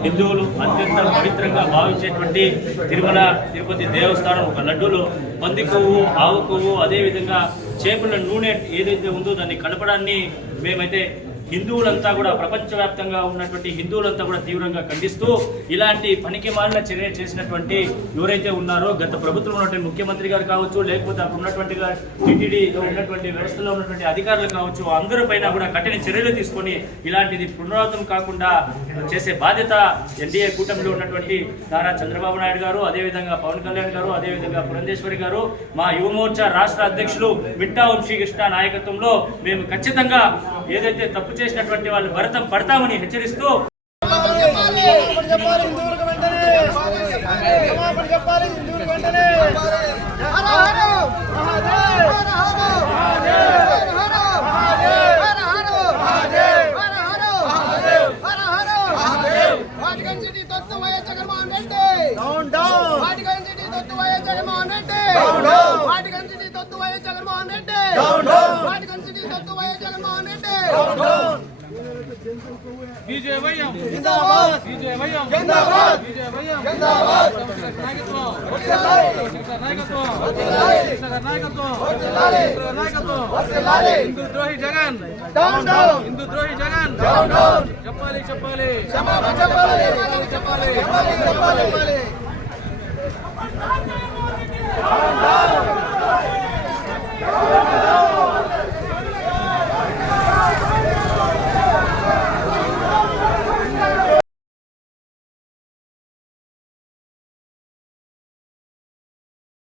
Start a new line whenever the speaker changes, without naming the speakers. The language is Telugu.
హిందువులు అత్యంత పవిత్రంగా భావించేటువంటి తిరుమల తిరుపతి దేవస్థానం ఒక లడ్డూలు పంది కొవ్వు ఆవు కొవ్వు అదేవిధంగా చేపల నూనె ఏదైతే ఉందో దాన్ని కలపడాన్ని మేమైతే హిందువులంతా కూడా ప్రపంచవ్యాప్తంగా ఉన్నటువంటి హిందువులంతా కూడా తీవ్రంగా ఖండిస్తూ ఇలాంటి పనికి మాలిన చర్య చేసినటువంటి ఎవరైతే ఉన్నారో గత ప్రభుత్వం ఉన్నటువంటి ముఖ్యమంత్రి గారు కావచ్చు లేకపోతే అక్కడ ఉన్నటువంటి టీటీడీలో ఉన్నటువంటి వ్యవస్థలో ఉన్నటువంటి అధికారులు కావచ్చు అందరి పైన కూడా కఠిన చర్యలు తీసుకొని ఇలాంటిది పునరావృతం కాకుండా చేసే బాధ్యత ఎన్డీఏ కూటమిలో ఉన్నటువంటి నారా చంద్రబాబు నాయుడు గారు అదేవిధంగా పవన్ కళ్యాణ్ గారు అదేవిధంగా పురంధేశ్వరి గారు మా యువమోర్చా రాష్ట్ర అధ్యక్షులు మిట్టా వంశీకృష్ణ నాయకత్వంలో మేము ఖచ్చితంగా ఏదైతే తప్పు చేసినటువంటి వాళ్ళు భరతం పడతామని హెచ్చరిస్తూ
క్షమాపణ చెప్పాలి Jaganmohan Reddy. Down down Vatican city తొత్తు జిందాబాద్
విజయవయం
జిందాబాద్ జిందాబాద్
నాయకత్వం
వర్ధిల్లాలి
నాయకత్వం నాయకత్వం నాయకత్వం హిందూ ద్రోహి జగన్
డౌన్ డౌన్
హిందూ ద్రోహి జగన్
డౌన్ డౌన్
చెప్పాలి చెప్పాలి
చెప్పాలి చెప్పాలి చెప్పాలి చెప్పాలి